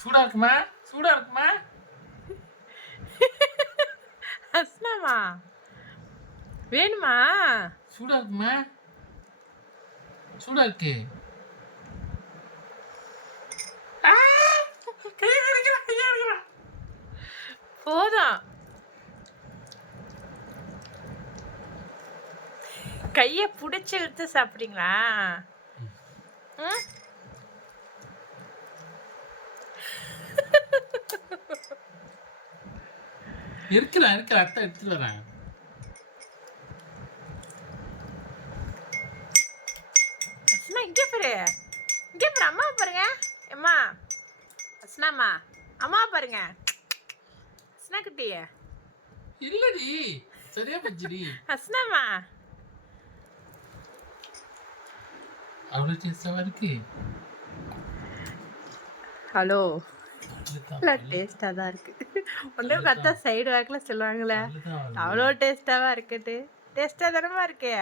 சூடா இருக்குமா? சூடா இருக்குமா? அஸ்னாமா வேணுமா? சூடா இருக்குமா? சூடா இருக்கு. ஆ! கைய கடிக்கிறா, கைய கடிக்கிறா. போதும். கைய புடிச்சு இழுத்து சாப்பிடுறீங்களா? ம்? இருக்கிறேன் இருக்கிறேன் அத்தை எடுத்துட்டு வரேன். அஸ்னா இங்கே பாரு, இங்கே பாரு, அம்மா பாருங்க. அம்மா அஸ்னாமா அம்மா பாருங்க. அஸ்னா குட்டிய இல்லடி சரியா போச்சுடி. அஸ்னாமா அவ்வளோ டேஸ்டாவா இருக்கு. ஹலோ அவ்வளோதான், நல்லா அவ்வளோதான், டேஸ்டாக தான் இருக்கு. ஒன்றும் பார்த்தா சைடு வாக்கில் சொல்லுவாங்களே அவ்வளோதான், அவ்வளோ டேஸ்டாவா இருக்குட்டு. டேஸ்டாக தானமா இருக்கே.